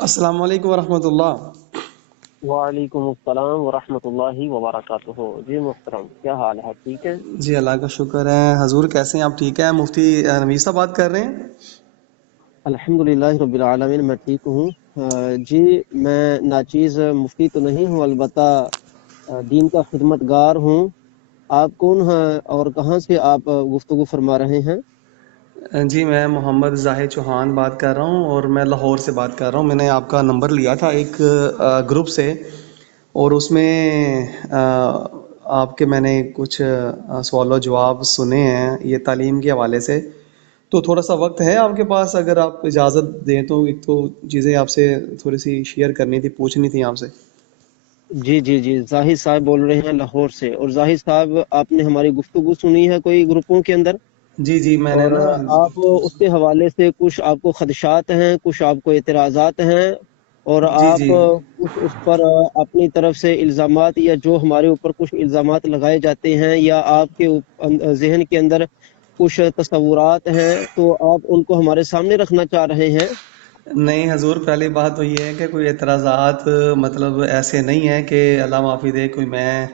السلام علیکم ورحمۃ اللہ۔ وعلیکم السلام ورحمۃ اللہ وبرکاتہ۔ جی محترم، کیا حال ہے؟ ٹھیک ہے؟ جی اللہ کا شکر ہے۔ حضور کیسے ہیں آپ؟ ٹھیک ہے؟ مفتی نویس صاحب بات کر رہے ہیں؟ الحمدللہ رب العالمین، میں ٹھیک ہوں۔ جی میں ناچیز مفتی تو نہیں ہوں، البتہ دین کا خدمت گار ہوں۔ آپ کون ہیں اور کہاں سے آپ گفتگو فرما رہے ہیں؟ جی میں محمد زاہد چوہان بات کر رہا ہوں اور میں لاہور سے بات کر رہا ہوں۔ میں نے آپ کا نمبر لیا تھا ایک گروپ سے، اور اس میں آپ کے میں نے کچھ سوال و جواب سنے ہیں یہ تعلیم کے حوالے سے، تو تھوڑا سا وقت ہے آپ کے پاس؟ اگر آپ اجازت دیں تو ایک تو چیزیں آپ سے تھوڑی سی شیئر کرنی تھی، پوچھنی تھی آپ سے۔ جی زاہد صاحب بول رہے ہیں لاہور سے۔ اور زاہد صاحب، آپ نے ہماری گفتگو سنی ہے کوئی گروپوں کے اندر، جی میں نے اور نا، آپ اس کے حوالے سے کچھ آپ کو خدشات ہیں، کچھ آپ کو اعتراضات ہیں، اور آپ جی کچھ اس پر اپنی طرف سے الزامات، یا جو ہمارے اوپر کچھ الزامات لگائے جاتے ہیں، یا آپ کے ذہن کے اندر کچھ تصورات ہیں، تو آپ ان کو ہمارے سامنے رکھنا چاہ رہے ہیں۔ نہیں حضور، پہلی بات تو یہ ہے کہ کوئی اعتراضات مطلب ایسے نہیں ہے کہ اللہ معافی دے، کوئی میں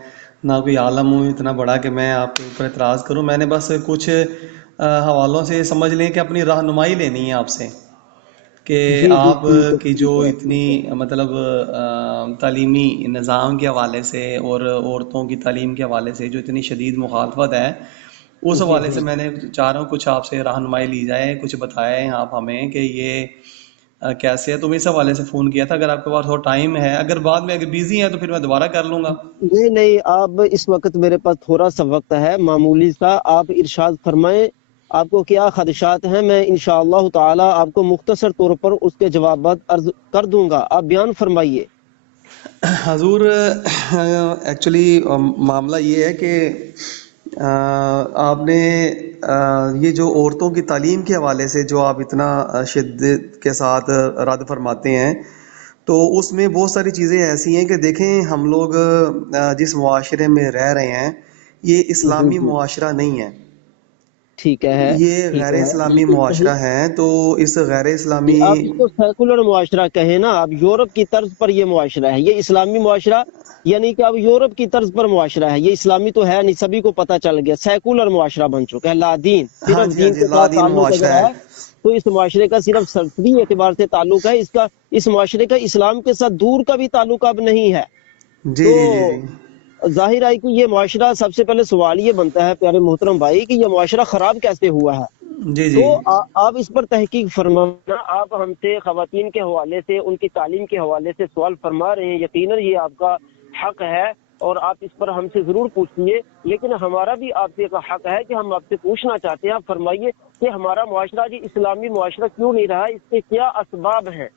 نہ کوئی عالم ہوں اتنا بڑا کہ میں آپ کے اوپر اعتراض کروں۔ میں نے بس کچھ حوالوں سے سمجھ لیں کہ اپنی رہنمائی لینی ہے آپ سے، کہ جی آپ ٹھیک ہے، کی ٹھیک جو ہے۔ اتنی مطلب تعلیمی نظام کے حوالے سے اور عورتوں کی تعلیم کے حوالے سے جو اتنی شدید مخالفت ہے، اس جی حوالے سے میں نے چاہ رہا ہوں کچھ آپ سے رہنمائی لی جائے، کچھ بتائیں آپ ہمیں کہ یہ کیسے ہے۔ تو میں اس حوالے سے فون کیا تھا، اگر آپ کے پاس تھوڑا ٹائم ہے، اگر بعد میں اگر بیزی ہیں تو پھر میں دوبارہ کر لوں گا۔ نہیں، آپ اس وقت میرے پاس تھوڑا سا وقت ہے، معمولی سا۔ آپ ارشاد فرمائیں آپ کو کیا خدشات ہیں، میں انشاءاللہ تعالی آپ کو مختصر طور پر اس کے جوابات عرض کر دوں گا۔ آپ بیان فرمائیے۔ حضور ایکچولی معاملہ یہ ہے کہ آپ نے یہ جو عورتوں کی تعلیم کے حوالے سے جو آپ اتنا شدت کے ساتھ رد فرماتے ہیں، تو اس میں بہت ساری چیزیں ایسی ہیں کہ دیکھیں، ہم لوگ جس معاشرے میں رہ رہے ہیں یہ اسلامی جی معاشرہ نہیں ہے، ٹھیک ہے، یہ ٹھیک غیر ہے، اسلامی بالکل صحیح۔ معاشرہ ہے۔ تو اس غیر جی، اسلامی، آپ اس کو سیکولر معاشرہ کہیں نا، آپ یورپ کی طرز پر یہ معاشرہ ہے، یہ اسلامی معاشرہ یعنی کہ اب یورپ کی طرز پر معاشرہ ہے، یہ اسلامی تو ہے نہیں، سبھی کو پتہ چل گیا، سیکولر معاشرہ بن چکا ہے، لا دین، ہاں صرف جی ہاں دین جی، کے لا ساتھ دین تعلق معاشرہ اگر ہے۔ ہے تو اس معاشرے کا صرف سرسری اعتبار سے تعلق ہے، اس معاشرے کا اسلام کے ساتھ دور کا بھی تعلق اب نہیں ہے۔ جی تو جی جی جی ظاہر ہے کہ یہ معاشرہ، سب سے پہلے سوال یہ بنتا ہے پیارے محترم بھائی کہ یہ معاشرہ خراب کیسے ہوا ہے۔ جی تو جی آپ اس پر تحقیق فرمانا، آپ ہم سے خواتین کے حوالے سے، ان کی تعلیم کے حوالے سے سوال فرما رہے ہیں، یقیناً یہ آپ کا حق ہے، اور آپ اس پر ہم سے ضرور پوچھیے، لیکن ہمارا بھی آپ سے ایک حق ہے کہ ہم آپ سے پوچھنا چاہتے ہیں، آپ فرمائیے کہ ہمارا معاشرہ جی اسلامی معاشرہ کیوں نہیں رہا، اس کے کیا اسباب ہیں؟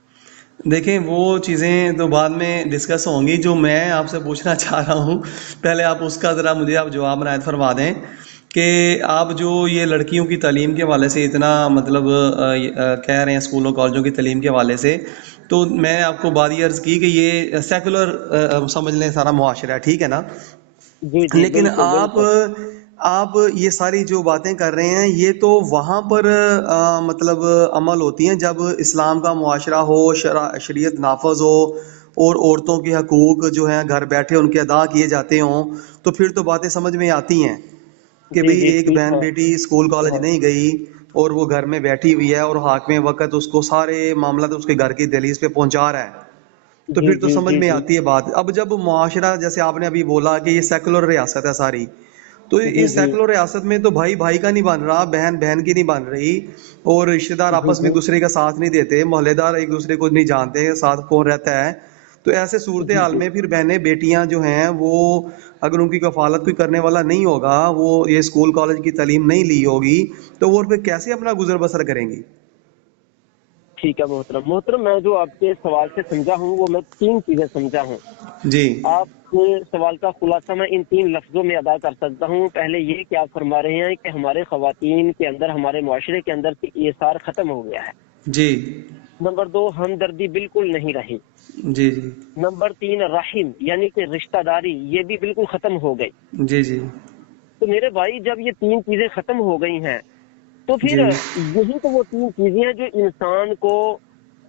دیکھیں، وہ چیزیں تو بعد میں ڈسکس ہوں گی۔ جو میں آپ سے پوچھنا چاہ رہا ہوں، پہلے آپ اس کا ذرا مجھے آپ جواب عنایت فرما دیں کہ آپ جو یہ لڑکیوں کی تعلیم کے حوالے سے اتنا مطلب کہہ رہے ہیں، اسکولوں کالجوں کی تعلیم کے حوالے سے، تو میں آپ کو بات یہ عرض کی کہ یہ سیکولر سمجھ لیں سارا معاشرہ ہے، ٹھیک ہے نا؟ جی لیکن بالکل بالکل۔ آپ یہ ساری جو باتیں کر رہے ہیں یہ تو وہاں پر مطلب عمل ہوتی ہیں جب اسلام کا معاشرہ ہو، شریعت نافذ ہو، اور عورتوں کے حقوق جو ہیں گھر بیٹھے ان کے ادا کیے جاتے ہوں، تو پھر تو باتیں سمجھ میں آتی ہیں کہ بھئی جی ایک ٹھیک بہن ہے۔ بیٹی اسکول کالج نہیں گئی اور وہ گھر میں بیٹھی ہوئی ہے اور حاکم وقت اس کو سارے معاملات اس کے گھر کی دہلیز پہ پہنچا رہا ہے، تو جی پھر تو جی سمجھ جی میں جی آتی ہے بات۔ اب جب معاشرہ، جیسے آپ نے ابھی بولا کہ یہ سیکولر ریاست ہے ساری، تو جی اس جی سیکولر ریاست میں تو بھائی بھائی کا نہیں بن رہا، بہن بہن کی نہیں بن رہی، اور رشتہ دار جی آپس میں جی ایک دوسرے کا ساتھ نہیں دیتے، محلے دار ایک دوسرے کو نہیں جانتے ساتھ کون رہتا ہے۔ تو ایسے جی صورتحال جی میں پھر بہنیں بیٹیاں جو ہیں وہ، اگر ان کی کفالت کوئی کرنے والا نہیں ہوگا، وہ یہ اسکول کالج کی تعلیم نہیں لی ہوگی، تو وہ پھر کیسے اپنا گزر بسر کریں گی؟ ٹھیک ہے محترم، میں جو آپ کے سوال سے سمجھا ہوں وہ میں 3 چیزیں سمجھا ہوں۔ جی آپ کے سوال کا خلاصہ میں ان 3 لفظوں میں ادا کر سکتا ہوں۔ پہلے یہ کہ آپ فرما رہے ہیں کہ ہمارے خواتین کے اندر، ہمارے معاشرے کے اندر سے ایثار ختم ہو گیا ہے۔ جی نمبر 2، ہمدردی بالکل نہیں رہی۔ جی جی نمبر 3، رحم یعنی کہ رشتہ داری، یہ بھی بالکل ختم ہو گئی۔ جی جی تو میرے بھائی، جب یہ 3 چیزیں ختم ہو گئی ہیں تو پھر جی یہی تو وہ 3 چیزیں ہیں جو انسان کو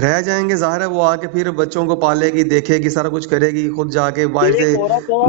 رہ جائیں گے، ظاہر ہے وہ آ کے پھر بچوں کو پالے گی، دیکھے گی، سارا کچھ کرے گی، خود جا کے باہر سے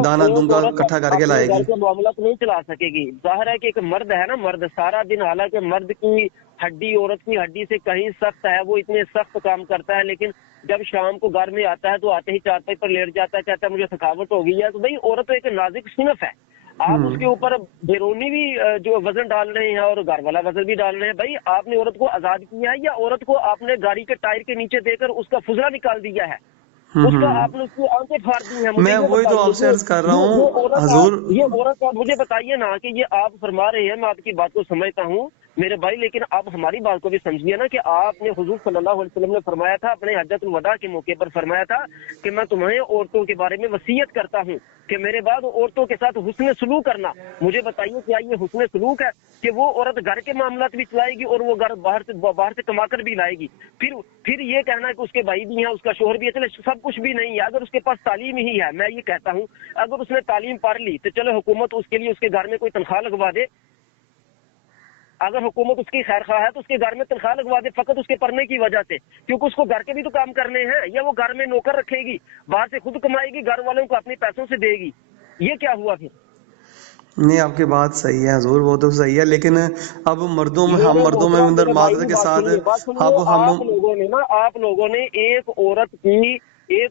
دانا ایک دنگا عورت اکٹھا کر کے اپنے لائے گھر گی۔ کے معاملات نہیں چلا سکے گی. ظاہر ہے کہ ایک مرد ہے نا، مرد سارا دن، حالانکہ مرد کی ہڈی عورت کی ہڈی سے کہیں سخت ہے، وہ اتنے سخت کام کرتا ہے، لیکن جب شام کو گھر میں آتا ہے تو آتے ہی چارپائی پر لیٹ جاتا ہے، کہتا ہے مجھے تھکاوٹ ہو گئی ہے. تو بھائی عورت تو ایک نازک صنف ہے، آپ اس کے اوپر بیرونی بھی جو وزن ڈال رہے ہیں اور گھر والا وزن بھی ڈال رہے ہیں. بھائی آپ نے عورت کو آزاد کیا ہے، یا عورت کو آپ نے گاڑی کے ٹائر کے نیچے دے کر اس کا فضلہ نکال دیا ہے، اس کا آپ نے اس کی آنکھیں پھاڑ دی ہیں؟ مجھے میں یہ وہی تو بتائیے، آپ سے عرض کر رہا یہ ہوں عورت حضور۔ یہ عورت آپ مجھے بتائیے نا کہ یہ آپ فرما رہے ہیں، میں آپ کی بات کو سمجھتا ہوں میرے بھائی، لیکن آپ ہماری بات کو بھی سمجھیے نا کہ آپ نے حضور صلی اللہ علیہ وسلم نے فرمایا تھا، اپنے حجۃ الوداع کے موقع پر فرمایا تھا کہ میں تمہیں عورتوں کے بارے میں وصیت کرتا ہوں کہ میرے بعد عورتوں کے ساتھ حسن سلوک کرنا. مجھے بتائیے کیا یہ حسن سلوک ہے کہ وہ عورت گھر کے معاملات بھی چلائے گی اور وہ گھر باہر سے کما کر بھی لائے گی؟ پھر یہ کہنا ہے کہ اس کے بھائی بھی ہیں، اس کا شوہر بھی ہے، چلے سب کچھ بھی نہیں ہے، اگر اس کے پاس تعلیم ہی ہے، میں یہ کہتا ہوں اگر اس نے تعلیم پڑھ لی تو چلو حکومت اس کے لیے اس کے گھر میں کوئی تنخواہ لگوا دے. اگر حکومت اس کی خیر خواہ ہے تو اس کے گھر میں تنخواہ لگوا دے، فقط اس کے پڑھنے کی وجہ سے، کیونکہ اس کو گھر کے بھی تو کام کرنے ہیں. یا وہ گھر میں نوکر رکھے گی، باہر سے خود کمائے گی، گھر والوں کو اپنے پیسوں سے دے گی. یہ کیا ہوا پھر؟ نہیں، آپ کی بات صحیح ہے حضور، وہ تو صحیح ہے، لیکن اب مردوں میں، ہم میرے مردوں میں محترم اندر میرے بھائی معذرت کی کے بات ساتھ سنیے، اب ہم آپ لوگوں نے ایک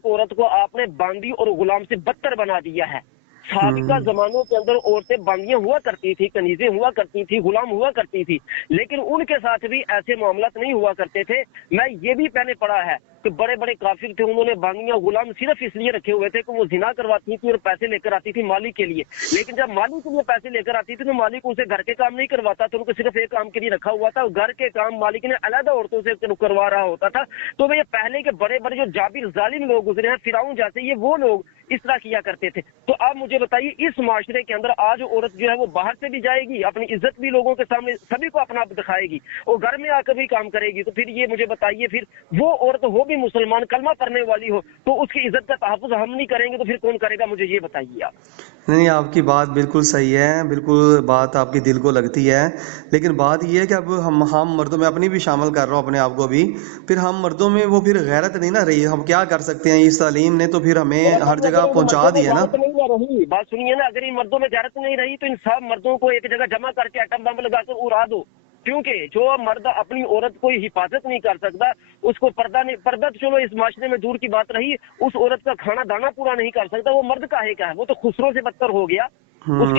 عورت کو آپ نے باندی اور غلام سے بدتر بنا دیا ہے. سابقہ زمانوں کے اندر عورتیں باندیاں ہوا کرتی تھی، کنیزیں ہوا کرتی تھی، غلام ہوا کرتی تھی، لیکن ان کے ساتھ بھی ایسے معاملات نہیں ہوا کرتے تھے. میں یہ بھی پہلے پڑھا ہے کہ بڑے بڑے کافر تھے، انہوں نے باندیاں غلام صرف اس لیے رکھے ہوئے تھے کہ وہ زنا کرواتی تھی اور پیسے لے کر آتی تھی مالک کے لیے. لیکن جب مالک کے لیے پیسے لے کر آتی تھی تو مالک ان سے گھر کے کام نہیں کرواتا تھا، ان کو صرف ایک کام کے لیے رکھا ہوا تھا، گھر کے کام مالک نے علیحدہ عورتوں سے کروا رہا ہوتا تھا. تو یہ پہلے کے بڑے بڑے جو جابر ظالم لوگ گزرے ہیں، فرعون جیسے، یہ وہ لوگ اس طرح کیا کرتے تھے. تو آپ مجھے بتائیے اس معاشرے کے اندر آج عورت جو ہے وہ باہر سے بھی جائے گی، اپنی عزت بھی لوگوں کے سامنے سبھی کو اپنا دکھائے گی، اور گھر میں آ کر بھی کام کرے گی. تو پھر یہ مجھے بتائیے، پھر وہ عورت ہو بھی مسلمان، کلمہ پڑھنے والی ہو، تو اس کی عزت کا تحفظ ہم نہیں کریں گے تو پھر کون کرے گا؟ مجھے یہ بتائیے آپ. نہیں، آپ کی بات بالکل صحیح ہے، بالکل بات آپ کی دل کو لگتی ہے، لیکن بات یہ ہے کہ اب ہم مردوں میں اپنی بھی شامل کر رہا ہوں اپنے آپ کو بھی، پھر ہم مردوں میں وہ پھر غیرت نہیں نہ رہی. ہم کیا کر سکتے ہیں؟ اس تعلیم نے تو پھر ہمیں میرا ہر بھائی جگہ اگر ان پہنچا مردوں میں دیا نا۔ غیرت نہیں رہی، بات سنیے نا، اگر ان مردوں میں غیرت نہیں رہی تو ان سب مردوں کو ایک جگہ جمع کر کے ایٹم بم لگا کر اڑا دو. کیونکہ جو مرد اپنی عورت کو حفاظت نہیں کر سکتا، اس کو پردہ تو چلو اس معاشرے میں دور کی بات رہی، اس عورت کا کھانا دانا پورا نہیں کر سکتا، وہ مرد کاہے کا ہے؟ وہ تو خسرو سے بدتر ہو گیا. اس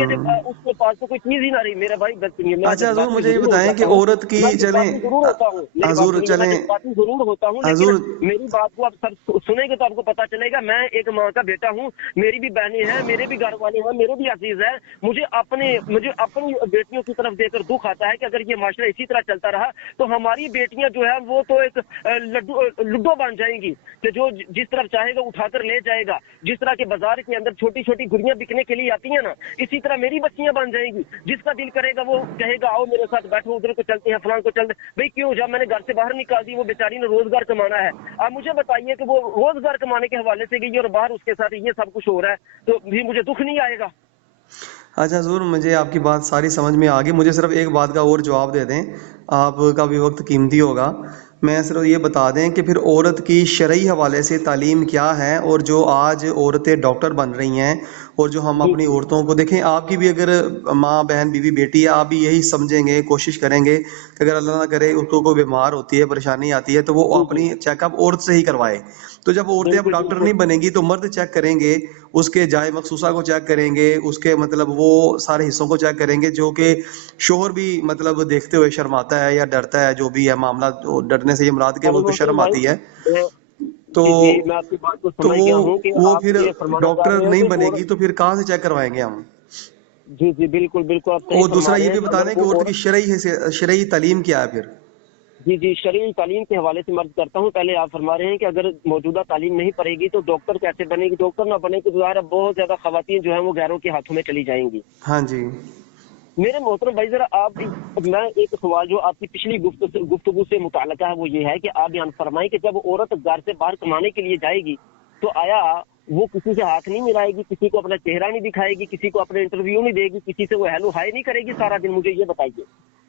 کے پاس تو کوئی چیز ہی نہ رہی. میرا بھائی بات سنیے، میں اچھا حضور، جذباتی مجھے یہ ضرور ہو بتائیں کہ جاتا ہوں، عورت کی، میں چلیں جذباتی ضرور ہوتا ہوں، میری بات حضور سنیے، میں چلیں جذباتی ضرور ہوتا ہوں، لیکن حضور، میری بات کو آپ سب سنیں گے تو آپ کو پتا چلے گا. میں ایک ماں کا بیٹا ہوں، میری بھی بہنیں ہیں، میرے بھی گھر والے ہیں، میرے بھی عزیز ہیں. مجھے اپنی بیٹیوں کی طرف دے کر دکھ آتا ہے کہ اگر یہ معاشرہ اسی طرح چلتا رہا تو ہماری بیٹیاں جو ہے وہ تو ایک لڈو بن جائیں گی کہ جو جس طرف چاہے گا اٹھا کر لے جائے گا. جس طرح کے بازار کے اندر چھوٹی چھوٹی گڑیاں بکنے کے لیے آتی ہیں نا، اسی طرح میری بچیاں بن جائیں گی. جس کا دل کرے گا وہ کہے گا آؤ میرے ساتھ بیٹھو، ادھر کو چلتے ہیں، فلان کو چلتے. بھائی کیوں؟ جب میں نے گھر سے باہر نکال دی، وہ بیچاری نے روزگار کمانا ہے. آپ مجھے بتائیے کہ وہ روزگار کمانے کے حوالے سے گئی اور باہر اس کے ساتھ یہ سب کچھ ہو رہا ہے، تو بھی مجھے دکھ نہیں آئے گا؟ اچھا حضور، مجھے آپ کی بات ساری سمجھ میں آ گئی، مجھے صرف ایک بات کا اور جواب دے دیں، آپ کا بھی وقت قیمتی ہوگا. میں صرف یہ بتا دیں کہ پھر عورت کی شرعی حوالے سے تعلیم کیا ہے، اور جو آج عورتیں ڈاکٹر بن رہی ہیں، اور جو ہم جی اپنی جی عورتوں کو دیکھیں، آپ کی بھی اگر ماں بہن بیوی بیٹی ہے، آپ بھی یہی سمجھیں گے، کوشش کریں گے کہ اگر اللہ نہ کرے اس کو کوئی بیمار ہوتی ہے، پریشانی آتی ہے، تو وہ جی جی اپنی چیک اپ عورت سے ہی کروائے. تو جب عورتیں اب بالکل ڈاکٹر بالکل. نہیں بنے گی تو مرد چیک کریں گے، اس کے جائے مخصوصہ کو چیک کریں گے، اس کے مطلب وہ سارے حصوں کو چیک کریں گے، جو کہ شوہر بھی مطلب دیکھتے ہوئے شرماتا ہے یا ڈرتا ہے، جو بھی ہے معاملہ. ڈرنے سے یہ مراد کہ ارے وہ تو محترم شرم بھائی، آتی ہے. میں- تو جی جی، میں آپ کی بات کو تو سمجھ گیا ہوں کہ وہ آپ پھر یہ فرمانا چاہ ڈاکٹر رہے ہیں نہیں کہ بنے گی تو پھر کہاں سے چیک کروائیں گے ہم؟ جی جی بالکل بالکل، آپ صحیح اور فرما دوسرا رہے یہ ہیں بھی کہ بتا اگر دیں کہ وہ عورت کی عورت. شرعی تعلیم کیا ہے پھر؟ جی جی، شرعی تعلیم کے حوالے سے مرض کرتا ہوں. پہلے آپ فرما رہے ہیں کہ اگر موجودہ تعلیم نہیں پڑے گی تو ڈاکٹر کیسے بنے گی؟ ڈاکٹر نہ بنے تو ظاہر ہے بہت زیادہ خواتین جو ہیں وہ غیروں کے ہاتھوں میں چلی جائیں گی. ہاں جی. میرے محترم بھائی ذرا آپ، میں ایک سوال جو آپ کی پچھلی گفتگو سے متعلقہ ہے وہ یہ ہے کہ آپ بیان فرمائیں کہ جب عورت گھر سے باہر کمانے کے لیے جائے گی تو آیا وہ کسی سے ہاتھ نہیں ملائے گی، کسی کو اپنا چہرہ نہیں دکھائے گی، کسی کو اپنے انٹرویو نہیں دے گی، کسی سے وہ ہیلو ہائی نہیں کرے گی سارا دن؟ مجھے یہ بتائیے.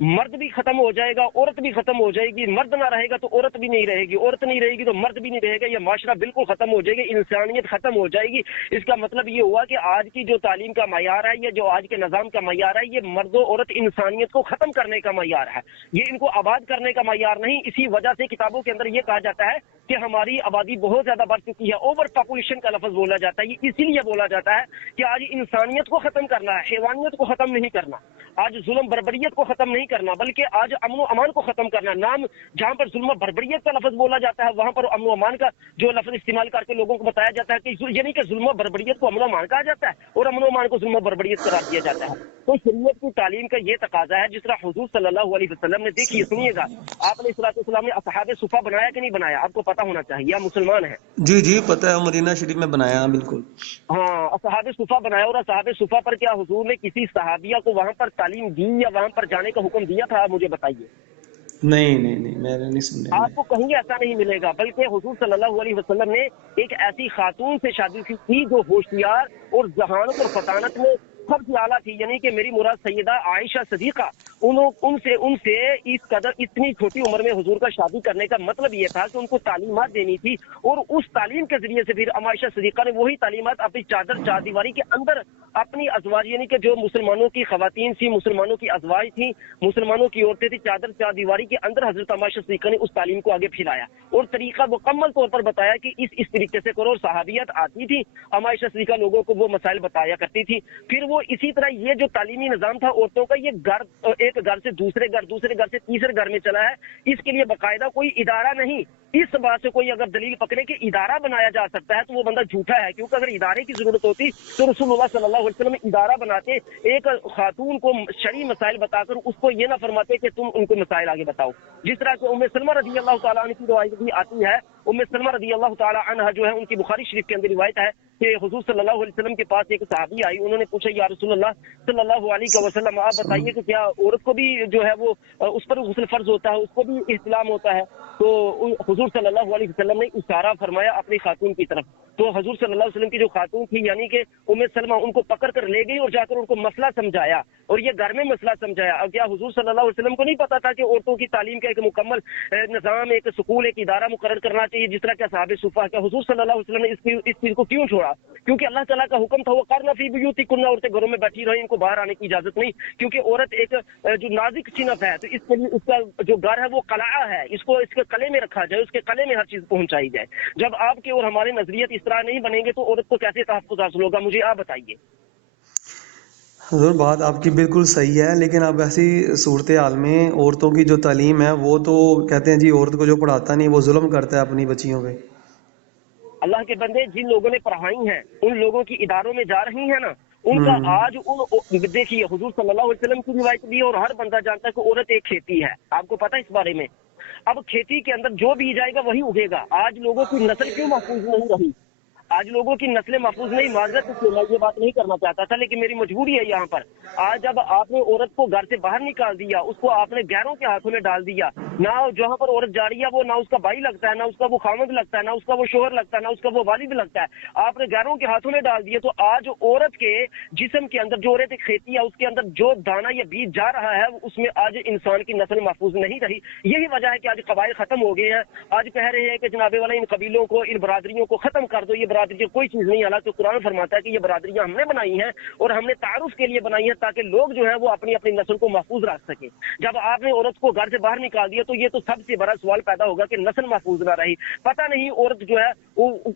مرد بھی ختم ہو جائے گا، عورت بھی ختم ہو جائے گی، مرد نہ رہے گا تو عورت بھی نہیں رہے گی، عورت نہیں رہے گی تو مرد بھی نہیں رہے گا، یہ معاشرہ بالکل ختم ہو جائے گا، انسانیت ختم ہو جائے گی۔ اس کا مطلب یہ ہوا کہ آج کی جو تعلیم کا معیار ہے، یہ جو آج کے نظام کا معیار ہے، یہ مرد و عورت انسانیت کو ختم کرنے کا معیار ہے، یہ ان کو آباد کرنے کا معیار نہیں۔ اسی وجہ سے کتابوں کے اندر یہ کہا جاتا ہے کہ ہماری آبادی بہت زیادہ بڑھ چکی ہے، اوور پاپولیشن کا لفظ بولا جاتا ہے، یہ اسی لیے بولا جاتا ہے کہ آج انسانیت کو ختم کرنا ہے، حیوانیت کو ختم نہیں کرنا، آج ظلم بربریت کو ختم نہیں کرنا، بلکہ آج امن و امان کو ختم کرنا۔ نام جہاں پر ظلم و بربریت کا لفظ بولا جاتا ہے، وہاں پر امن و امان کا جو لفظ استعمال کر کے لوگوں کو بتایا جاتا ہے کہ یعنی کہ ظلم و بربریت کو امن و امان کہا جاتا ہے اور امن و امان کو ظلم و بربریت قرار دیا جاتا ہے۔ تو شریعت کی تعلیم کا یہ تقاضا ہے، جس طرح حضور صلی اللہ علیہ وسلم نے، دیکھیے سنیے گا، آپ علیہ الصلوۃ والسلام نے اصحاب صفہ بنایا کہ نہیں بنایا؟ آپ کو پتہ ہونا چاہیے، آپ مسلمان ہیں۔ جی جی پتہ ہے، مدینہ شریف میں بنایا، بالکل۔ ہاں، اصحاب صفہ بنایا، اور اصحاب صفہ پر کیا حضور نے کسی صحابیہ کو وہاں پر تعلیم دی یا وہاں پر جانے کا حکم دیا تھا؟ آپ مجھے بتائیے۔ نہیں نہیں نہیں، میں نے نہیں سننے میں۔ آپ کو کہیں ایسا نہیں ملے گا، بلکہ حضور صلی اللہ علیہ وسلم نے ایک ایسی خاتون سے شادی کی جو ہوشیار اور ذہانت اور فطانت میں سب سے اعلیٰ تھی، یعنی کہ میری مراد سیدہ عائشہ صدیقہ۔ ان سے اس قدر اتنی چھوٹی عمر میں حضور کا شادی کرنے کا مطلب یہ تھا کہ ان کو تعلیمات دینی تھی، اور اس تعلیم کے ذریعے سے پھر عائشہ صدیقہ نے وہی تعلیمات اپنی چار دیواری کے اندر اپنی ازواج، یعنی کہ جو مسلمانوں کی خواتین تھی، مسلمانوں کی ازواج تھیں، مسلمانوں کی عورتیں تھیں، چار دیواری کے اندر حضرت عائشہ صدیقہ نے اس تعلیم کو آگے پھیلایا اور طریقہ مکمل طور پر بتایا کہ اس طریقے سے کرو، اور صحابیت آتی تھی، عائشہ صدیقہ لوگوں کو وہ مسائل بتایا کرتی تھی۔ پھر وہ اسی طرح یہ جو تعلیمی نظام تھا عورتوں کا، یہ ایک گھر سے دوسرے گھر سے تیسرے گھر میں چلا ہے، اس کے لیے باقاعدہ کوئی ادارہ نہیں۔ اس بات سے کوئی اگر دلیل پکڑے کہ ادارہ بنایا جا سکتا ہے تو وہ بندہ جھوٹا ہے، کیونکہ اگر ادارے کی ضرورت ہوتی تو رسول اللہ صلی اللہ علیہ وسلم ادارہ بناتے، ایک خاتون کو شرعی مسائل بتا کر اس کو یہ نہ فرماتے کہ تم ان کو مسائل آگے بتاؤ۔ جس طرح کہ ام سلمہ رضی اللہ تعالیٰ عنہ کی روایت بھی آتی ہے، ام سلمہ رضی اللہ تعالیٰ عنہ جو ہے، ان کی بخاری شریف کے اندر روایت ہے کہ حضور صلی اللہ علیہ وسلم کے پاس ایک صحابی آئی، انہوں نے پوچھا یا رسول اللہ صلی اللہ علیہ وسلم، آپ بتائیے کہ کیا عورت کو بھی جو ہے وہ اس پر غسل فرض ہوتا ہے، اس کو بھی احتلام ہوتا ہے؟ تو حضور صلی اللہ علیہ وسلم نے اشارہ فرمایا اپنی خاتون کی طرف، تو حضور صلی اللہ علیہ وسلم کی جو خاتون تھی یعنی کہ ام سلمہ، ان کو پکڑ کر لے گئی اور جا کر ان کو مسئلہ سمجھایا، اور یہ گھر میں مسئلہ سمجھایا۔ اب کیا حضور صلی اللہ علیہ وسلم کو نہیں پتا تھا کہ عورتوں کی تعلیم کا ایک مکمل نظام، ایک سکول، ایک ادارہ مقرر کرنا چاہیے جس طرح کے اصحاب صفہ؟ کیا حضور صلی اللہ علیہ وسلم نے اس چیز کو کیوں چھوڑا؟ کیونکہ اللہ تعالیٰ کا حکم تھا، وہ قرن فی بیوتکن، عورتیں گھروں میں بیٹھی رہیں، ان کو باہر آنے کی اجازت نہیں، کیونکہ عورت ایک جو نازک صنف ہے، تو اس کے لیے اس کا جو گھر ہے وہ قلعہ ہے، اس کو اس کے قلعے میں رکھا جائے، اس کے قلعے میں ہر چیز پہنچائی جائے۔ جب آپ کے اور ہمارے نظریت اس طرح نہیں بنیں گے تو عورت کو کیسے تحفظ حاصل ہوگا؟ مجھے آپ بتائیے۔ حضور بات آپ کی بالکل صحیح ہے، لیکن اب ایسی صورتحال میں عورتوں کی جو تعلیم ہے وہ تو کہتے ہیں جی عورت کو جو پڑھاتا نہیں وہ ظلم کرتا ہے اپنی بچیوں پہ۔ اللہ کے بندے، جن لوگوں نے پڑھائی ہیں، ان لوگوں کی اداروں میں جا رہی ہیں نا، ان کا آج دیکھیے حضور صلی اللہ علیہ وسلم کی روایت بھی ہے اور ہر بندہ جانتا ہے کہ عورت ایک کھیتی ہے، آپ کو پتہ ہے اس بارے میں؟ اب کھیتی کے اندر جو بھی جائے گا وہی اگے گا۔ آج لوگوں کی نسل کیوں محفوظ نہیں رہی؟ آج لوگوں کی نسلیں محفوظ نہیں، معذرت سے میں یہ بات نہیں کرنا چاہتا تھا لیکن میری مجبوری ہے یہاں پر۔ آج جب آپ نے عورت کو گھر سے باہر نکال دیا، اس کو آپ نے غیروں کے ہاتھوں میں ڈال دیا، نہ جہاں پر عورت جا رہی ہے وہ نہ اس کا بھائی لگتا ہے، نہ اس کا وہ خامد لگتا ہے، نہ اس کا وہ شوہر لگتا ہے، نہ اس کا وہ والد لگتا ہے، آپ نے غیروں کے ہاتھوں میں ڈال دیا، تو آج عورت کے جسم کے اندر جو عورت کھیتی ہے، اس کے اندر جو دانہ یا بیج جا رہا ہے، اس میں آج انسان کی نسل محفوظ نہیں رہی۔ یہی وجہ ہے کہ آج قبائل ختم ہو گئے ہیں، آج کہہ رہے ہیں کہ جناب والا ان قبیلوں کو، ان برادریوں کو ختم کر دو، یہ برادری کوئی چیز نہیں، حالانکہ قرآن فرماتا ہے کہ یہ برادریاں ہم نے بنائی ہیں اور ہم نے تعارف کے لیے بنائی ہیں تاکہ لوگ جو ہے وہ اپنی اپنی نسل کو محفوظ رکھ سکیں۔ جب آپ نے عورت کو گھر سے باہر نکال دیا تو یہ تو سب سے بڑا سوال پیدا ہوگا کہ نسل محفوظ نہ رہی، پتہ نہیں عورت جو ہے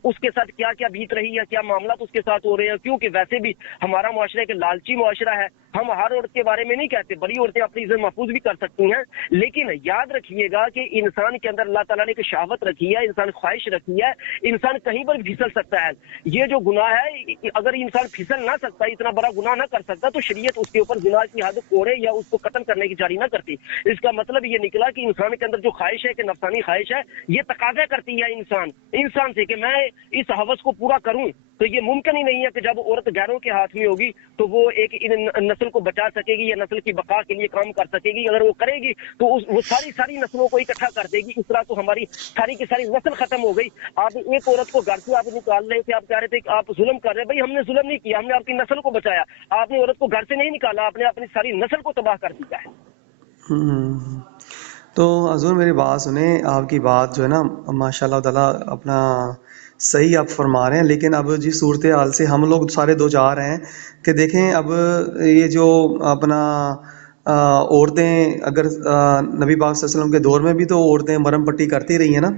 اس کے ساتھ کیا کیا بیت رہی ہے، کیا معاملات اس کے ساتھ ہو رہے ہیں، کیونکہ ویسے بھی ہمارا معاشرہ ایک لالچی معاشرہ ہے۔ ہم ہر عورت کے بارے میں نہیں کہتے، بڑی عورتیں اپنی عزت محفوظ بھی کر سکتی ہیں، لیکن یاد رکھیے گا کہ انسان کے اندر اللہ تعالیٰ نے ایک شہوت رکھی ہے، انسان خواہش رکھی ہے، انسان کہیں پر بھی پھسل سکتا ہے۔ یہ جو گناہ ہے، اگر انسان پھسل نہ سکتا، اتنا بڑا گناہ نہ کر سکتا، تو شریعت اس کے اوپر زنا کی حد کوڑے یا اس کو قتل کرنے کی جاری نہ کرتی۔ اس کا مطلب یہ نکلا کہ انسان کے اندر جو خواہش ہے، کہ نفسانی خواہش ہے، یہ تقاضا کرتی ہے انسان سے کہ میں اس ہوس کو پورا کروں، تو یہ ممکن ہی نہیں ہے کہ جب عورت غیروں کے ہاتھ میں ہوگی تو وہ ایک نسل کو بچا سکے گی یا نسل کی بقا کے لیے کام کر سکے گی۔ اگر وہ کرے گی تو وہ ساری نسلوں کو اکٹھا کر دے گی، اس طرح تو ہماری ساری کی ساری نسل ختم ہو گئی۔ آپ ایک عورت کو گھر سے آپ نکال رہے تھے، آپ کہہ رہے تھے کہ آپ ظلم کر رہے ہیں، بھائی ہم نے ظلم نہیں کیا، ہم نے آپ کی نسل کو بچایا۔ آپ نے عورت کو گھر سے نہیں نکالا، آپ نے اپنی ساری نسل کو تباہ کر دیا ہے۔ ہوں۔ تو حضور میری بات سنیں، آپ کی بات جو ہے نا ماشاء اللہ تعالیٰ اپنا صحیح آپ فرما رہے ہیں، لیکن اب جس صورتحال سے ہم لوگ سارے دو چار ہیں کہ دیکھیں اب یہ جو اپنا عورتیں اگر نبی پاک صلی اللہ علیہ وسلم کے دور میں بھی تو عورتیں مرہم پٹی کرتی رہی ہیں نا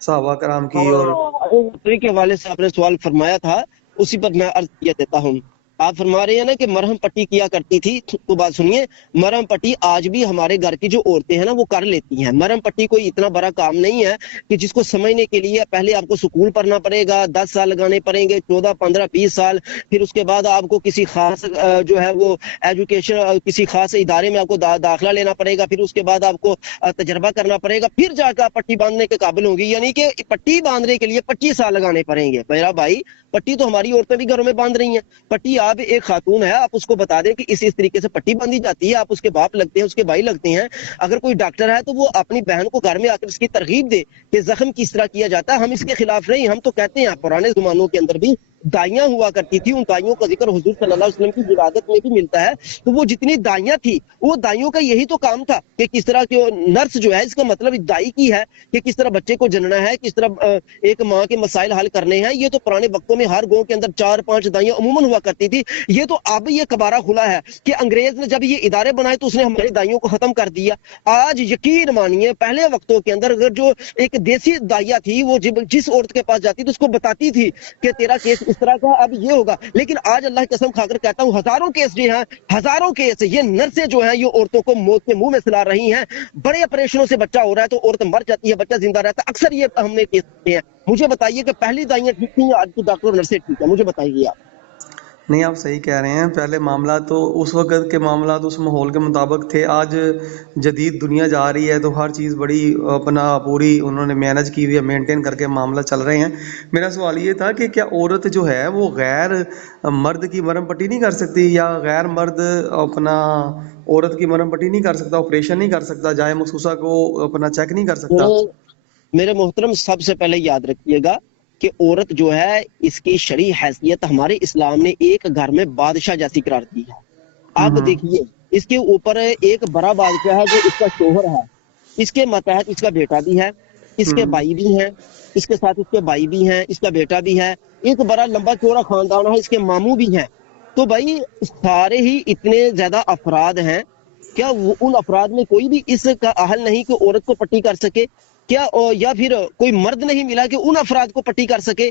صحابہ کرام کی، اور ہاں، کے حوالے سے آپ نے سوال فرمایا تھا، اسی پر میں عرض کیا دیتا ہوں۔ آپ فرما رہے ہیں نا کہ مرہم پٹی کیا کرتی تھی، تو بات سنیے، مرہم پٹی آج بھی ہمارے گھر کی جو عورتیں ہیں نا وہ کر لیتی ہیں۔ مرہم پٹی کوئی اتنا بڑا کام نہیں ہے کہ جس کو سمجھنے کے لیے پہلے آپ کو سکول پڑھنا پڑے گا، 10 سال لگانے پڑیں گے، 14 15 20 سال، پھر اس کے بعد آپ کو کسی خاص جو ہے وہ ایجوکیشن کسی خاص ادارے میں آپ کو داخلہ لینا پڑے گا، پھر اس کے بعد آپ کو تجربہ کرنا پڑے گا، پھر جا کر پٹی باندھنے کے قابل ہوگی۔ یعنی کہ پٹی باندھنے کے لیے 25 سال لگانے پڑیں گے۔ میرا بھائی، پٹی تو ہماری عورتیں بھی گھروں میں باندھ رہی ہیں۔ پٹی آپ ایک خاتون ہے، آپ اس کو بتا دیں کہ اس طریقے سے پٹی باندھی جاتی ہے، آپ اس کے باپ لگتے ہیں، اس کے بھائی لگتے ہیں۔ اگر کوئی ڈاکٹر ہے تو وہ اپنی بہن کو گھر میں آ کر اس کی ترغیب دے کہ زخم کس طرح کیا جاتا ہے۔ ہم اس کے خلاف نہیں، ہم تو کہتے ہیں پرانے زمانوں کے اندر بھی دائیاں ہوا کرتی تھی، ان دائیوں کا ذکر حضور صلی اللہ علیہ وسلم کی ولادت میں بھی ملتا ہے۔ تو وہ جتنی دائیاں تھی، وہ دائیوں کا یہی تو کام تھا کہ کس طرح کے نرس جو ہے، اس کا مطلب دائی کی ہے کہ کس طرح بچے کو جننا ہے، کس طرح ایک ماں کے مسائل حل کرنے ہیں۔ یہ تو پرانے وقتوں میں ہر گاؤں کے اندر 4 5 دائیاں عموماً ہوا کرتی تھی۔ یہ تو اب یہ کبارہ کھلا ہے کہ انگریز نے جب یہ ادارے بنائے تو اس نے ہماری دائیوں کو ختم کر دیا۔ آج یقین مانیے، پہلے وقتوں کے اندر اگر جو ایک دیسی دائیا تھی، وہ جس عورت کے پاس جاتی تو اس کو بتاتی تھی کہ تیرا کیس اس طرح کا، اب یہ ہوگا۔ لیکن آج اللہ کی قسم کھا کر کہتا ہوں، ہزاروں کیس جو ہیں، ہزاروں کیس یہ نرسیں جو ہیں یہ عورتوں کو موت کے منہ میں سلا رہی ہیں۔ بڑے آپریشنوں سے بچہ ہو رہا ہے تو عورت مر جاتی ہے، بچہ زندہ رہتا ہے۔ اکثر یہ ہم نے کیس دیکھے ہیں۔ مجھے بتائیے کہ پہلی دائیاں ٹھیک تھیں یا آج کی ڈاکٹر اور نرسیں ٹھیک ہے؟ مجھے بتائیے آپ۔ نہیں آپ صحیح کہہ رہے ہیں، پہلے معاملات تو اس وقت کے معاملات اس ماحول کے مطابق تھے، آج جدید دنیا جا رہی ہے تو ہر چیز بڑی اپنا پوری انہوں نے مینج کی ہوئی ہے، مینٹین کر کے معاملہ چل رہے ہیں۔ میرا سوال یہ تھا کہ کیا عورت جو ہے وہ غیر مرد کی مرہم پٹی نہیں کر سکتی، یا غیر مرد اپنا عورت کی مرہم پٹی نہیں کر سکتا، آپریشن نہیں کر سکتا، جائے مخصوصہ کو اپنا چیک نہیں کر سکتا؟ میرے محترم، سب سے پہلے یاد رکھیے گا کہ عورت جو ہے اس کی شرعی حیثیت ہمارے اسلام نے ایک گھر میں بادشاہ جیسی قرار دی ہے۔ اب دیکھیے، اس کے اوپر ایک بڑا بادشاہ ہے جو اس کا شوہر ہے، اس کے ماتحت اس کا بیٹا بھی ہے، اس کے بھائی بھی ہیں، اس کے ساتھ اس کے بھائی بھی ہیں، اس کا بیٹا بھی ہے، ایک بڑا لمبا چوڑا خاندان ہے، اس کے ماموں بھی ہیں۔ تو بھائی سارے ہی اتنے زیادہ افراد ہیں، کیا ان افراد میں کوئی بھی اس کا اہل نہیں کہ عورت کو پٹی کر سکے؟ کیا یا پھر کوئی مرد نہیں ملا کہ ان افراد کو پٹی کر سکے؟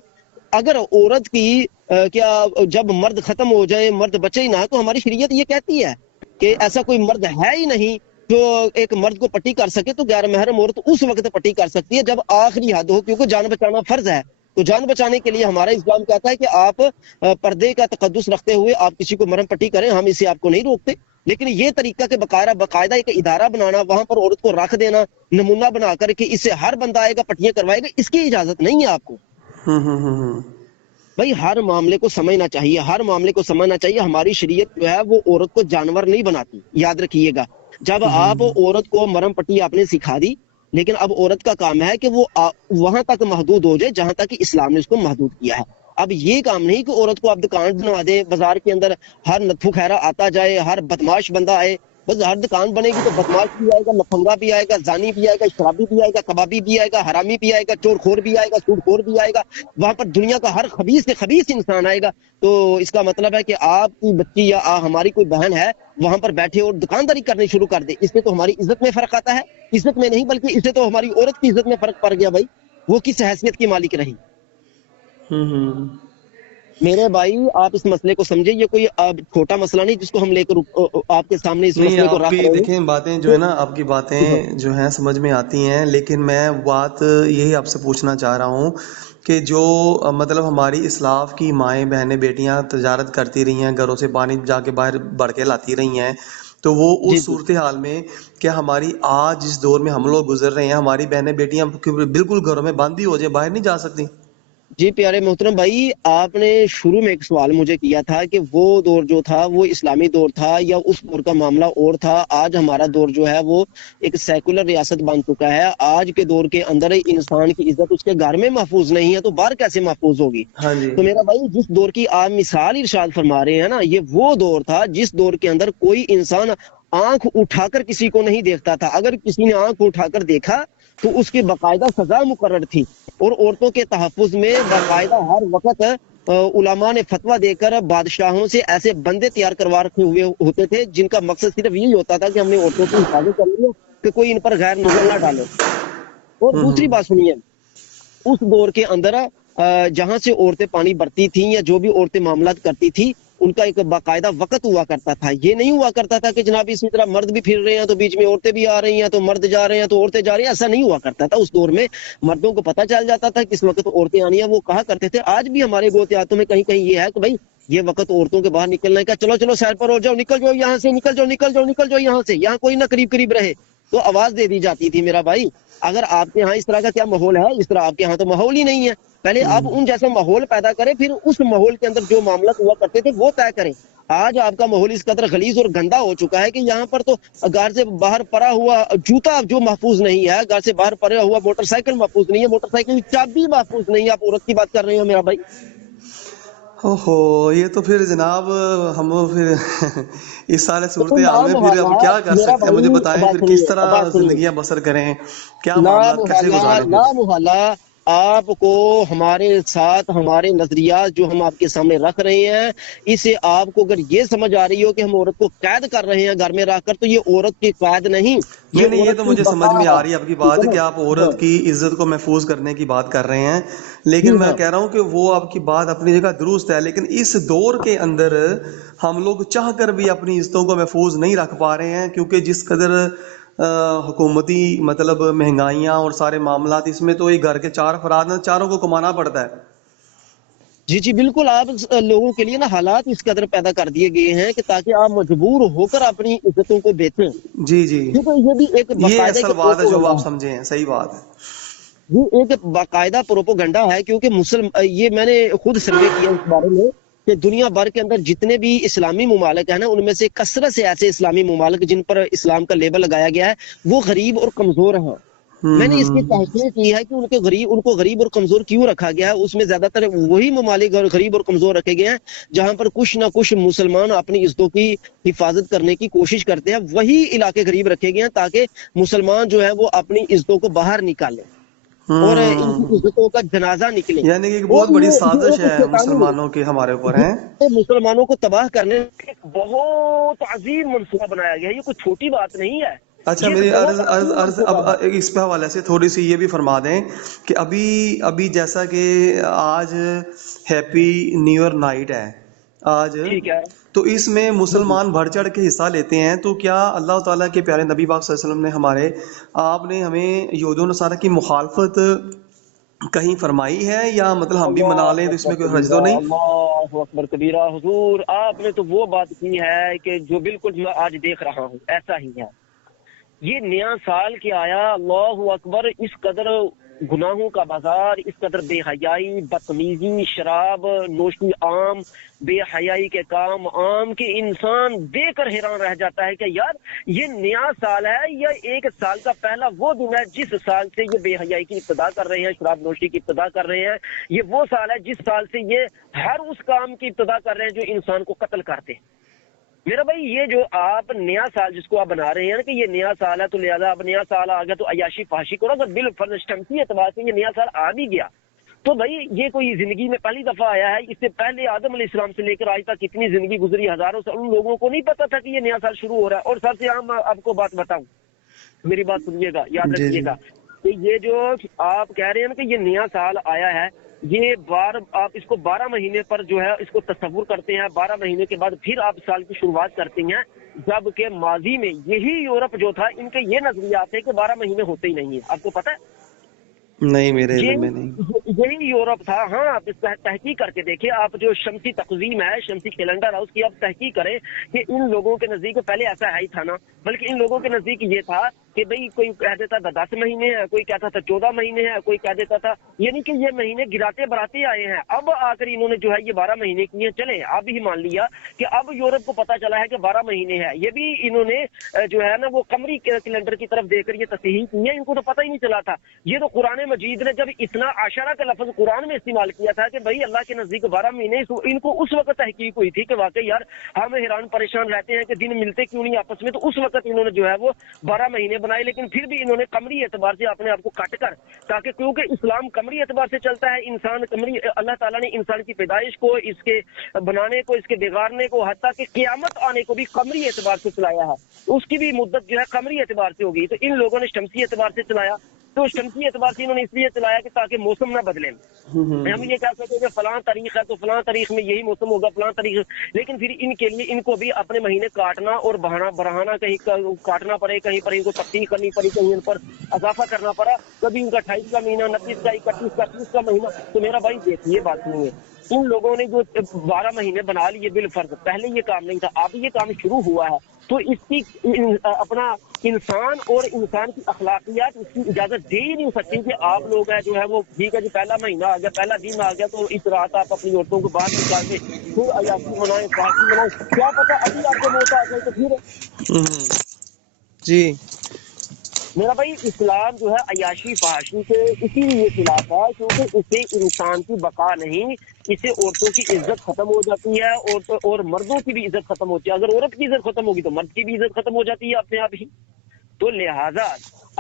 اگر عورت کی کیا جب مرد ختم ہو جائے، مرد بچے ہی نہ، تو ہماری شریعت یہ کہتی ہے کہ ایسا کوئی مرد ہے ہی نہیں جو ایک مرد کو پٹی کر سکے۔ تو غیر محرم عورت اس وقت پٹی کر سکتی ہے جب آخری حد ہو، کیونکہ جان بچانا فرض ہے۔ تو جان بچانے کے لیے ہمارا اسلام کہتا ہے کہ آپ پردے کا تقدس رکھتے ہوئے آپ کسی کو مرہم پٹی کریں، ہم اسے آپ کو نہیں روکتے۔ لیکن یہ طریقہ کہ باقاعدہ ایک ادارہ بنانا، وہاں پر عورت کو رکھ دینا نمونہ بنا کر کہ اس سے ہر بندہ آئے گا پٹیاں کروائے گا، اس کی اجازت نہیں ہے آپ کو۔ بھائی ہر معاملے کو سمجھنا چاہیے، ہر معاملے کو سمجھنا چاہیے۔ ہماری شریعت جو ہے وہ عورت کو جانور نہیں بناتی، یاد رکھیے گا۔ جب آپ عورت کو مرہم پٹی آپ نے سکھا دی، لیکن اب عورت کا کام ہے کہ وہ وہاں تک محدود ہو جائے جہاں تک اسلام نے اس کو محدود کیا ہے۔ اب یہ کام نہیں کہ عورت کو آپ دکان بنوا دیں، بازار کے اندر ہر نتھو خیرہ آتا جائے، ہر بدماش بندہ آئے، بس ہر دکان بنے گی تو بدماش بھی آئے گا، لفنگا بھی آئے گا، زانی بھی آئے گا، شرابی بھی آئے گا، کبابی بھی آئے گا، حرامی بھی آئے گا، چور خور بھی آئے گا، سود خور بھی آئے گا۔ وہاں پر دنیا کا ہر خبیث سے خبیث انسان آئے گا۔ تو اس کا مطلب ہے کہ آپ کی بچی یا ہماری کوئی بہن ہے وہاں پر بیٹھے اور دکانداری کرنی شروع کر دے، اس سے تو ہماری عزت میں فرق آتا ہے۔ عزت میں نہیں بلکہ اس سے تو ہماری عورت کی عزت میں فرق پڑ گیا۔ بھائی وہ کس حیثیت کی مالک رہی؟ میرے بھائی آپ اس مسئلے کو سمجھے، یہ کوئی چھوٹا مسئلہ نہیں جس کو ہم لے کر آپ کے سامنے اس مسئلے کو رکھ رہے ہیں۔ دیکھیں باتیں جو ہے نا، آپ کی باتیں جو ہیں سمجھ میں آتی ہیں، لیکن میں بات یہی آپ سے پوچھنا چاہ رہا ہوں کہ جو مطلب ہماری اسلاف کی مائیں بہنیں بیٹیاں تجارت کرتی رہی ہیں، گھروں سے پانی جا کے باہر بڑھ کے لاتی رہی ہیں، تو وہ اس صورتحال میں کیا ہماری آج جس دور میں ہم لوگ گزر رہے ہیں، ہماری بہنیں بیٹیاں بالکل گھروں میں بند ہی ہو جائیں، باہر نہیں جا سکتی؟ جی پیارے محترم بھائی، آپ نے شروع میں ایک سوال مجھے کیا تھا کہ وہ دور جو تھا وہ اسلامی دور تھا یا اس دور کا معاملہ اور تھا۔ آج ہمارا دور جو ہے وہ ایک سیکولر ریاست بن چکا ہے۔ آج کے دور کے اندر انسان کی عزت اس کے گھر میں محفوظ نہیں ہے تو باہر کیسے محفوظ ہوگی؟ تو میرا بھائی جس دور کی آپ مثال ارشاد فرما رہے ہیں نا، یہ وہ دور تھا جس دور کے اندر کوئی انسان آنکھ اٹھا کر کسی کو نہیں دیکھتا تھا، اگر کسی نے آنکھ اٹھا کر دیکھا تو اس کی باقاعدہ سزا مقرر تھی، اور عورتوں کے تحفظ میں باقاعدہ ہر وقت علماء نے فتویٰ دے کر بادشاہوں سے ایسے بندے تیار کروا رکھے ہوئے ہوتے تھے جن کا مقصد صرف یہی ہوتا تھا کہ ہم نے عورتوں کی حفاظت کرنی ہے کہ کوئی ان پر غیر نظر نہ ڈالے۔ اور دوسری بات سنیے، اس دور کے اندر جہاں سے عورتیں پانی بھرتی تھیں یا جو بھی عورتیں معاملات کرتی تھی ان کا ایک باقاعدہ وقت ہوا کرتا تھا، یہ نہیں ہوا کرتا تھا کہ جناب اسی طرح مرد بھی پھر رہے ہیں تو بیچ میں عورتیں بھی آ رہی ہیں تو مرد جا رہے ہیں تو عورتیں جا رہی ہیں، ایسا نہیں ہوا کرتا تھا۔ اس دور میں مردوں کو پتہ چل جاتا تھا کس وقت عورتیں آنی ہیں، وہ کہا کرتے تھے، آج بھی ہمارے گوتیاتوں میں کہیں کہیں یہ ہے کہ بھائی یہ وقت عورتوں کے باہر نکلنے کا، چلو چلو سیر پر ہو جاؤ، نکل جاؤ یہاں سے، نکل جاؤ نکل جاؤ نکل جاؤ یہاں سے، یہاں کوئی نہ قریب قریب رہے، تو آواز دے دی جاتی تھی میرا بھائی۔ اگر آپ کے ہاں اس طرح کا کیا ماحول ہے، اس طرح آپ کے ہاں تو ماحول ہی نہیں ہے، پہلے آپ ان جیسا ماحول پیدا کریں، پھر اس ماحول کے اندر جو معاملات ہوا کرتے تھے وہ طے کریں۔ آج آپ کا ماحول اس قدر غلیظ اور گندا ہو چکا ہے کہ یہاں پر تو گھر سے باہر پڑا ہوا جوتا جو محفوظ نہیں ہے، گھر سے باہر پڑا ہوا موٹر سائیکل محفوظ نہیں ہے، موٹر سائیکل کی چابی محفوظ نہیں ہے، آپ عورت کی بات کر رہے ہو میرا بھائی۔ اوہو، یہ تو پھر جناب ہم پھر اس سارے تو صورتحال میں پھر اب کیا کر میرا سکتے ہیں؟ مجھے بھائی بتائیں بات پھر کس سنیے طرح بات سنیے، زندگیاں بسر کریں، کیا لا معاملات کیسے محالہ گزاریں لا پھر؟ محالہ آپ کو ہمارے ساتھ ہمارے نظریات جو ہم آپ کے سامنے رکھ رہے ہیں، اسے آپ کو اگر یہ سمجھ آ رہی ہو کہ ہم عورت کو قید کر رہے ہیں گھر میں رکھ کر، تو یہ عورت کی قید نہیں، یہ نہیں، یہ عورت تو کی مجھے بقا سمجھ میں ہے، آ رہی ہے آپ کی ٹھیک بات ہے کہ نا؟ آپ ہاں عورت کی عزت کو محفوظ کرنے کی بات کر رہے ہیں، جی لیکن میں ہاں کہہ رہا ہوں کہ وہ آپ کی بات اپنی جگہ درست ہے، لیکن اس دور کے اندر ہم لوگ چاہ کر بھی اپنی عزتوں کو محفوظ نہیں رکھ پا رہے ہیں، کیونکہ جس قدر حکومتی مطلب مہنگائیاں اور سارے معاملات، اس میں تو ایک گھر کے 4 افراد ہیں، چاروں کو کمانا پڑتا ہے۔ جی جی بالکل، آپ لوگوں کے لیے نا حالات اس قدر پیدا کر دیے گئے ہیں کہ تاکہ آپ مجبور ہو کر اپنی عزتوں کو بیچیں، جی جی، کیونکہ یہ بھی ایک یہ باقاعدہ اصل کے بات ہے جو پروپوگنڈا آپ ہے، سمجھے ہیں، صحیح بات ہے۔ یہ ایک باقاعدہ پروپوگنڈا ہے، کیونکہ یہ میں نے خود سروے کیا اس بارے میں کہ دنیا بھر کے اندر جتنے بھی اسلامی ممالک ہیں نا، ان میں سے کثرت سے ایسے اسلامی ممالک جن پر اسلام کا لیبل لگایا گیا ہے وہ غریب اور کمزور ہیں۔ میں نے اس کی تحقیق کی ہے کہ ان کو غریب اور کمزور کیوں رکھا گیا ہے۔ اس میں زیادہ تر وہی ممالک غریب اور کمزور رکھے گئے ہیں جہاں پر کچھ نہ کچھ مسلمان اپنی عزتوں کی حفاظت کرنے کی کوشش کرتے ہیں، وہی علاقے غریب رکھے گئے ہیں تاکہ مسلمان جو ہے وہ اپنی عزتوں کو باہر نکالیں اور ان کی ہوں، عزتوں کا جنازہ نکلے۔ یعنی کہ ایک اور بہت بڑی یہ سازش ایک ہے شیطانی، مسلمانوں کے ہمارے اوپر ہیں۔ یہ مسلمانوں کو تباہ کرنے کا ایک بہت عظیم منصوبہ بنایا گیا ہے، یہ کوئی چھوٹی بات نہیں ہے، اچھا، یہ ایک میری بہت عظیم عرض اب منصوبہ ہے۔ اس پہ حوالے سے تھوڑی سی یہ بھی فرما دیں کہ ابھی جیسا کہ آج ہیپی نیو ایئر نائٹ ہے آج، ٹھیک ہے تو اس میں جی جی مسلمان بڑھ چڑھ کے حصہ لیتے ہیں، تو کیا اللہ تعالیٰ کے پیارے نبی پاک صلی اللہ علیہ وسلم نے آپ نے ہمیں یہود و نصارہ کی مخالفت کہیں فرمائی ہے، یا مطلب ہم بھی منا لیں اللہ تو اس میں اکبر کوئی حرج تو کبیرہ، نہیں؟ اللہ اکبر کبیرہ، حضور آپ نے تو وہ بات کی ہے کہ جو بالکل میں آج دیکھ رہا ہوں ایسا ہی ہے۔ یہ نیا سال کیا آیا، اللہ اکبر، اس قدر گناہوں کا بازار، اس قدر بے حیائی، بدتمیزی، شراب نوشی عام، بے حیائی کے کام عام، کہ انسان دیکھ کر حیران رہ جاتا ہے کہ یار یہ نیا سال ہے یا ایک سال کا پہلا وہ دن ہے جس سال سے یہ بے حیائی کی ابتدا کر رہے ہیں، شراب نوشی کی ابتدا کر رہے ہیں، یہ وہ سال ہے جس سال سے یہ ہر اس کام کی ابتدا کر رہے ہیں جو انسان کو قتل کرتے ہیں۔ میرا بھائی یہ جو آپ نیا سال جس کو آپ بنا رہے ہیں نا کہ یہ نیا سال ہے تو لہذا اب نیا سال آ گیا تو عیاشی فحاشی کرو، اگر بالفرض شمسی اعتبار سے یہ نیا سال آ بھی گیا تو بھائی یہ کوئی زندگی میں پہلی دفعہ آیا ہے، اس سے پہلے آدم علیہ السلام سے لے کر آج تک کتنی زندگی گزری، ہزاروں سال، ان لوگوں کو نہیں پتا تھا کہ یہ نیا سال شروع ہو رہا ہے۔ اور سب سے عام آپ کو بات بتاؤں، میری بات سنیے گا، یاد جی رکھیے جی، گا کہ یہ جو آپ کہہ رہے ہیں نا کہ یہ نیا سال آیا ہے، یہ آپ اس کو 12 مہینے پر جو ہے اس کو تصور کرتے ہیں، 12 مہینے کے بعد پھر آپ سال کی شروعات کرتے ہیں، جبکہ ماضی میں یہی یورپ جو تھا ان کے یہ نظریات تھے کہ 12 مہینے ہوتے ہی نہیں ہیں۔ آپ کو پتہ ہے نہیں، میرے علم میں نہیں۔ یہی یورپ تھا۔ ہاں آپ اس پر تحقیق کر کے دیکھیں، آپ جو شمسی تقویم ہے، شمسی کیلنڈر ہے، اس کی آپ تحقیق کریں کہ ان لوگوں کے نزدیک پہلے ایسا ہے ہی تھا نا، بلکہ ان لوگوں کے نزدیک یہ تھا کہ بھئی کوئی کہہ دیتا تھا 10 مہینے ہے، کوئی کہتا تھا 14 مہینے ہے، کوئی کہہ دیتا تھا، یعنی کہ یہ مہینے گراتے براتے آئے ہیں۔ اب آ کر انہوں نے جو ہے یہ 12 مہینے کیے، چلے اب ہی مان لیا کہ اب یورپ کو پتا چلا ہے کہ 12 مہینے ہے، یہ بھی انہوں نے جو ہے نا وہ قمری کیلنڈر کی طرف دیکھ کر یہ تصحیح کی ہے، ان کو تو پتہ ہی نہیں چلا تھا۔ یہ تو قرآن مجید نے جب اتنا عشرہ کا لفظ قرآن میں استعمال کیا تھا کہ بھائی اللہ کے نزدیک 12 مہینے، ان کو اس وقت تحقیق ہوئی تھی کہ واقعی یار ہم حیران پریشان رہتے ہیں کہ دن ملتے کیوں نہیں آپس میں، تو اس وقت انہوں نے جو ہے وہ 12 مہینے بنائے، لیکن پھر بھی انہوں نے قمری اعتبار سے اپنے آپ کو کٹ کر، تاکہ کیونکہ اسلام قمری اعتبار سے چلتا ہے، انسان قمری، اللہ تعالیٰ نے انسان کی پیدائش کو، اس کے بنانے کو، اس کے بگاڑنے کو، حتیٰ کہ قیامت آنے کو بھی قمری اعتبار سے چلایا ہے، اس کی بھی مدت جو ہے قمری اعتبار سے ہوگی۔ تو ان لوگوں نے شمسی اعتبار سے چلایا، تو شمسی اعتبار سے انہوں نے اس لیے چلایا کہ تاکہ موسم نہ بدلے۔ ہم یہ کہہ سکتے ہیں کہ فلاں تاریخ ہے تو فلاں تاریخ میں یہی موسم ہوگا، فلاں تاریخ، لیکن پھر ان کے لیے ان کو بھی اپنے مہینے کاٹنا اور بڑھانا، کہیں کاٹنا پڑے، کہیں پر ان کو تخفیف کرنی پڑی، کہیں ان پر اضافہ کرنا پڑا، کبھی ان کا 28 کا مہینہ، 29 کا، 31 کا، 30 کا مہینہ۔ تو میرا بھائی دیکھیے بات سنیے، ان لوگوں نے جو 12 مہینے بنا لیے بالفرض، پہلے یہ کام نہیں تھا، اب یہ کام شروع ہوا ہے، تو اس کی اپنا انسان اور انسان کی اخلاقیات اس کی اجازت دے ہی نہیں سکتی کہ آپ لوگ ہیں جو ہے وہ ٹھیک ہے جی پہلا مہینہ آ گیا، پہلا دن آ گیا، تو اس رات آپ اپنی عورتوں کو باہر نکال کے پھر عیاشی منائیں، فحاشی منائیں، کیا پتا ابھی آپ کو موت آ جائے تو پھر۔ جی میرا بھائی اسلام جو ہے عیاشی فحاشی سے اسی لیے خلاف ہے کیونکہ اسے انسان کی بقا نہیں، اسے عورتوں کی عزت ختم ہو جاتی ہے، اور مردوں کی بھی عزت ختم ہوتی ہے۔ اگر عورت کی عزت ختم ہوگی تو مرد کی بھی عزت ختم ہو جاتی ہے اپنے آپ ہی۔ تو لہذا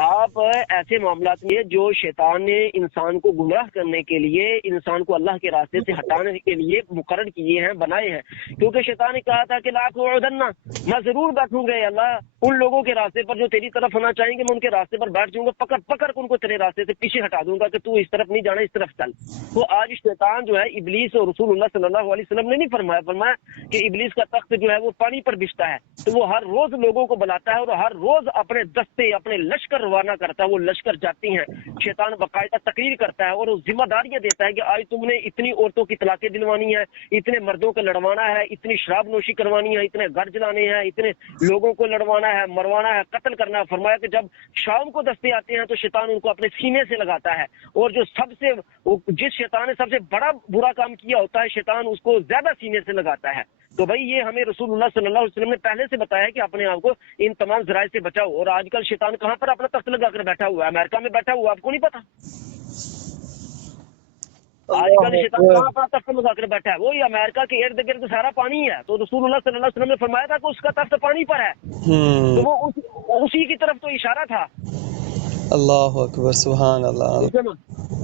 آپ ایسے معاملات میں جو شیطان نے انسان کو گمراہ کرنے کے لیے، انسان کو اللہ کے راستے سے ہٹانے کے لیے مقرر کیے ہیں، بنائے ہیں، کیونکہ شیطان نے کہا تھا کہ لا اقعدن، میں ضرور بیٹھوں گا اللہ ان لوگوں کے راستے پر جو تیری طرف ہونا چاہیں گے، میں ان کے راستے پر بیٹھ جاؤں گا، پکڑ پکڑ ان کو تیرے راستے سے پیچھے ہٹا دوں گا کہ تو اس طرف نہیں جانا، اس طرف چل۔ تو آج شیطان جو ہے ابلیس اور رسول اللہ صلی اللہ علیہ وسلم نے نہیں فرمایا کہ ابلیس کا تخت جو ہے وہ پانی پر بچتا ہے، تو وہ ہر روز لوگوں کو بلاتا ہے اور ہر روز اپنے دستے، اپنے لشکر روانہ کرتا ہے، وہ لشکر جاتی ہیں، شیطان باقاعدہ تقریر کرتا ہے اور ذمہ داریاں دیتا ہے کہ آج تم نے اتنی عورتوں کی طلاقیں دلوانی ہے، اتنے مردوں کو لڑوانا ہے، اتنی شراب نوشی کروانی ہے، اتنے گھر جلانے ہیں، اتنے لوگوں کو لڑوانا ہے، مروانا ہے، قتل کرنا ہے۔ فرمایا کہ جب شام کو دستے آتے ہیں تو شیطان ان کو اپنے سینے سے لگاتا ہے، اور جو جس شیطان نے سب سے بڑا برا کام کیا ہوتا ہے، شیطان اس کو زیادہ سینے سے لگاتا ہے۔ تو بھائی یہ ہمیں رسول اللہ صلی اللہ علیہ وسلم نے پہلے سے بتایا کہ اپنے آپ کو ان تمام ذرائع سے بچاؤ۔ اور آج کل شیطان کہاں پر اپنا تخت لگا کر بیٹھا ہوا ہے؟ امریکہ میں بیٹھا ہوا، آپ کو نہیں پتا؟ آج کل شیطان کہاں پر تخت لگا کر بیٹھا ہے؟ وہی امریکہ کے ارد گرد سارا پانی ہے، تو رسول اللہ صلی اللہ علیہ وسلم نے فرمایا تھا کہ اس کا تخت پانی پر ہے، تو وہ اسی کی طرف تو اشارہ تھا۔ اللہ اکبر، سبحان اللہ۔ ٹھیک ہے نا؟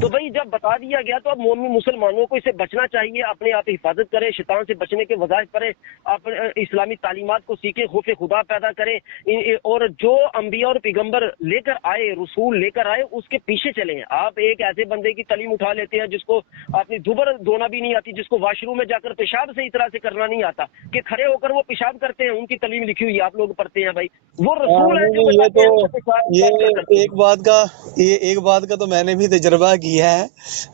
تو بھائی جب بتا دیا گیا تو اب مومن مسلمانوں کو اس سے بچنا چاہیے، اپنے آپ حفاظت کرے، شیطان سے بچنے کے وظائف کرے، اپنے اسلامی تعلیمات کو سیکھے، خوف خدا پیدا کرے، اور جو انبیاء اور پیغمبر لے کر آئے، رسول لے کر آئے، اس کے پیچھے چلیں۔ آپ ایک ایسے بندے کی تعلیم اٹھا لیتے ہیں جس کو اپنی دوبر دھونا بھی نہیں آتی، جس کو واش روم میں جا کر پیشاب صحیح طرح سے کرنا نہیں آتا، کہ کھڑے ہو کر وہ پیشاب کرتے ہیں، ان کی تعلیم لکھی ہوئی ہے، آپ لوگ پڑھتے ہیں۔ بھائی وہ رسول ہے جو یہ بتاتے تو ہیں کہ پیشاب کرتے ہیں۔ ایک بات کا تو میں نے بھی تجربہ کیا ہے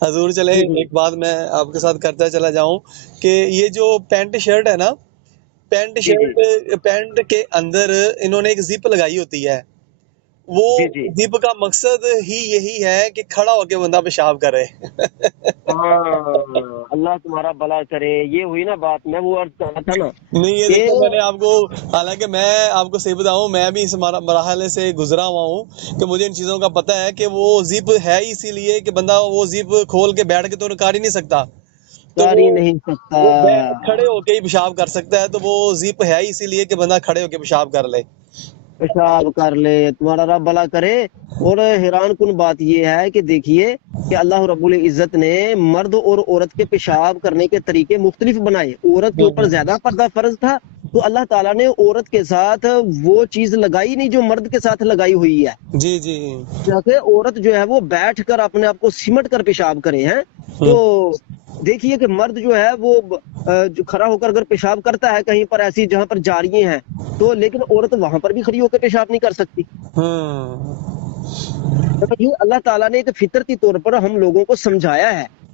حضور۔ چلے جی جی ایک بات میں آپ کے ساتھ کرتا چلا جاؤں کہ یہ جو پینٹ شرٹ ہے نا، جی جی پینٹ کے اندر انہوں نے ایک زپ لگائی ہوتی ہے، وہ جی جی زپ کا مقصد ہی یہی ہے کہ کھڑا ہو کے بندہ پیشاب کرے۔ ہاں، اللہ تمہارا بھلا کرے۔ یہ ہوئی نا بات، میں وہ عرض کر رہا تھا نا نہیں یہ کہ دیکھو، میں نے آپ کو، حالانکہ میں آپ کو صحیح بتاؤں، میں بھی اس مرحلے سے گزرا ہوا ہوں کہ مجھے ان چیزوں کا پتہ ہے کہ وہ زپ ہے اسی لیے کہ بندہ وہ زپ کھول کے بیٹھ کے تو کر ہی نہیں سکتا، تو کر ہی نہیں سکتا، وہ کھڑے ہو کے ہی پیشاب کر سکتا ہے، تو وہ زپ ہے اسی لیے کہ بندہ کھڑے ہو کے پیشاب کر لے۔ پیشاب کر لے، تمہارا رب بھلا کرے۔ اور حیران کن بات یہ ہے کہ دیکھیے کہ اللہ رب العزت نے مرد اور عورت کے پیشاب کرنے کے طریقے مختلف بنائے۔ عورت کے اوپر زیادہ پردہ فرض تھا، تو اللہ تعالیٰ نے عورت کے ساتھ وہ چیز لگائی نہیں جو مرد کے ساتھ لگائی ہوئی ہے، جی جی جیسے عورت جو ہے وہ بیٹھ کر اپنے آپ کو سمٹ کر پیشاب کرے ہیں۔ تو دیکھیے کہ مرد جو ہے وہ جو کھڑا ہو کر اگر پیشاب کرتا ہے کہیں پر ایسی جہاں پر جاریے ہیں، تو لیکن عورت وہاں پر بھی کھڑی ہو کے پیشاب نہیں کر سکتی۔ یہ اللہ تعالیٰ نے ایک فطرتی طور پر ہم لوگوں کو سمجھایا ہے